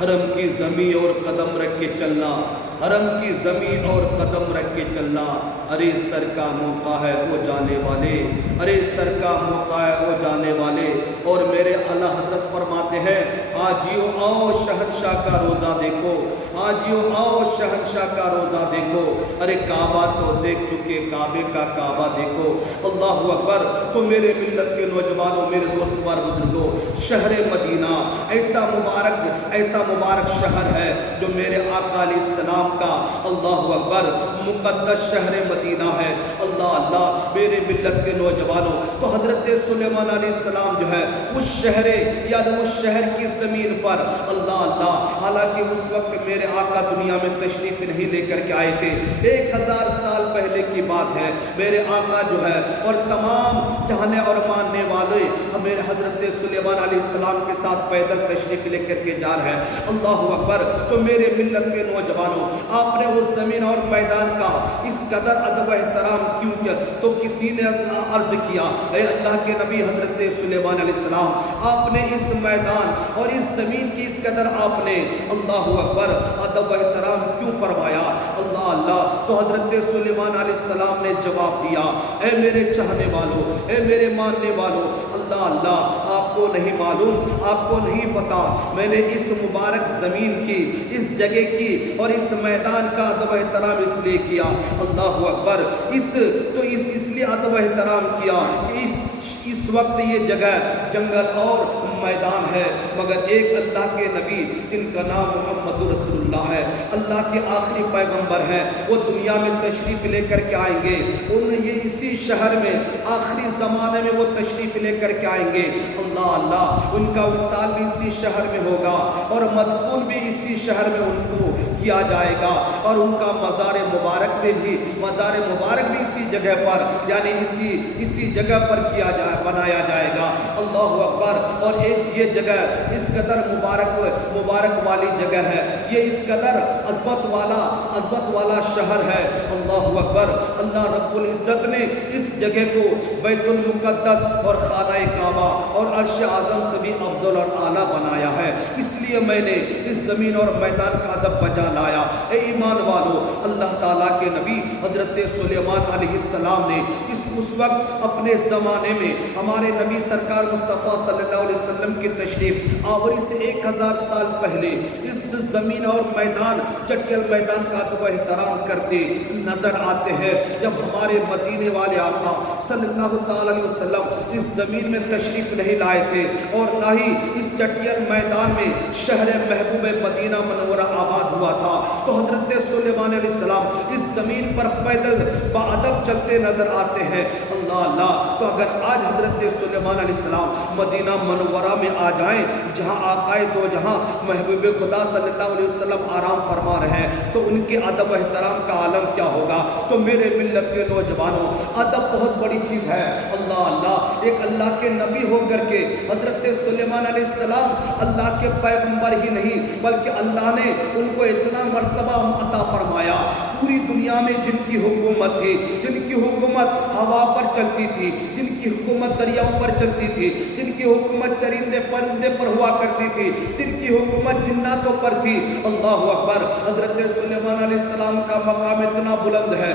حرم کی زمین اور قدم رکھ کے چلنا، حرم کی زمین اور قدم رکھ کے چلنا، ارے سر کا موقع ہے وہ جانے والے، ارے سر کا موقع ہے وہ جانے والے۔ اور میرے اعلیٰ حضرت فرماتے ہیں آجیو آؤ شہنشاہ کا روزہ دیکھو، آجیو آؤ شہنشاہ کا روزہ دیکھو، ارے کعبہ تو دیکھ چکے، کعبے کا کعبہ دیکھو، اللہ اکبر۔ تو میرے ملت کے نوجوانوں، میرے دوستوار بزرگوں، شہر مدینہ ایسا مبارک شہر ہے جو میرے آقا علیہ السلام کا، اللہ اکبر، مقدس شہر مدینہ ہے۔ اللہ اللہ میرے ملت کے نوجوانوں، تو حضرت سلیمان علیہ السلام جو ہے اس شہر یعنی اس شہر کی زمین پر، اللہ اللہ، حالانکہ اس وقت میرے آقا دنیا میں تشریف نہیں لے کر کے آئے تھے، 1000 سال پہلے کی بات ہے۔ میرے آقا جو ہے اور تمام چاہنے اور ماننے والے ہمیں حضرت سلیمان علیہ السلام کے ساتھ پیدل تشریف لے کر کے جا رہے ہیں، اللہ اکبر۔ تو میرے ملت کے نوجوانوں، آپ نے اس زمین اور میدان کا اس قدر ادب و احترام کیوں کیا؟ تو کسی نے عرض کیا اے اللہ کے نبی حضرت سلیمان علیہ السلام، آپ نے اس میدان اور اس زمین کی اس قدر آپ نے، اللہ اکبر، ادب و احترام کیوں فرمایا؟ اللہ اللہ۔ تو حضرت سلیمان علیہ السلام نے جواب دیا اے میرے چاہنے والوں، اے میرے ماننے والوں، اللہ اللہ، آپ کو نہیں معلوم، آپ کو نہیں پتا، میں نے اس مبارک زمین کی، اس جگہ کی اور اس میدان کا ادب و احترام اس لیے کیا، اللہ اکبر، اس لیے ادب و احترام کیا کہ اس وقت یہ جگہ جنگل اور میدان ہے، مگر ایک اللہ کے نبی جن کا نام محمد رسول اللہ ہے، اللہ کے آخری پیغمبر ہیں، وہ دنیا میں تشریف لے کر کے آئیں گے، یہ اسی شہر میں آخری زمانے میں وہ تشریف لے کر کے آئیں گے، اللہ اللہ، ان کا وصال بھی اسی شہر میں ہوگا اور مدفون بھی اسی شہر میں ان کو کیا جائے گا، اور ان کا مزار مبارک بھی اسی جگہ پر، یعنی اسی جگہ پر بنایا جائے گا، اللہ اکبر۔ اور یہ جگہ اس قدر مبارک والی جگہ ہے، یہ اس قدر عظمت والا شہر ہے، اللہ اکبر۔ اللہ رب العزت نے اس جگہ کو بیت المقدس اور خانہ کعبہ اور عرش اعظم سے بھی افضل اور اعلیٰ بنایا ہے، اس لیے میں نے اس زمین اور میدان کا ادب بجا لایا۔ اے ایمان والو، اللہ تعالیٰ کے نبی حضرت سلیمان علیہ السلام نے اس وقت اپنے زمانے میں ہمارے نبی سرکار مصطفیٰ صلی اللہ علیہ وسلم کی تشریف آوری سے 1000 سال پہلے اس زمین اور میدان، چٹیل میدان کا ادب و احترام کرتے نظر آتے ہیں۔ جب ہمارے مدینے والے آقا صلی اللہ تعالی علیہ وسلم اس زمین میں تشریف نہیں لائے تھے اور نہ ہی اس چٹیل میدان میں شہر محبوب مدینہ منورہ آباد ہوا تھا، تو حضرت سلیمان علیہ السلام اس زمین پر پیدل باادب چلتے نظر آتے ہیں، اللہ اللہ۔ تو اگر آج حضرت سلیمان علیہ السلام مدینہ منورہ میں آ جائیں، جہاں آقائے دو جہاں محبوب خدا صلی اللہ علیہ وسلم آرام فرما رہے ہیں، تو ان کے ادب و احترام کا عالم کیا ہوگا؟ تو میرے ملت کے نوجوانوں، ادب بہت بڑی چیز ہے، اللہ اللہ۔ ایک اللہ کے نبی ہو کر کے حضرت سلیمان علیہ السلام اللہ کے پیغمبر ہی نہیں بلکہ اللہ نے ان کو اتنا مرتبہ عطا فرمایا، پوری دنیا میں جن کی حکومت تھی، جن کی حکومت ہوا پر چلتی تھی، جن کی حکومت دریاؤں پر چلتی تھی، جن کی حکومت چرندے پرندے پر ہوا کرتی تھی، جن کی حکومت جناتوں پر تھی، اللہ اکبر۔ حضرت سلیمان علیہ السلام کا مقام اتنا بلند ہے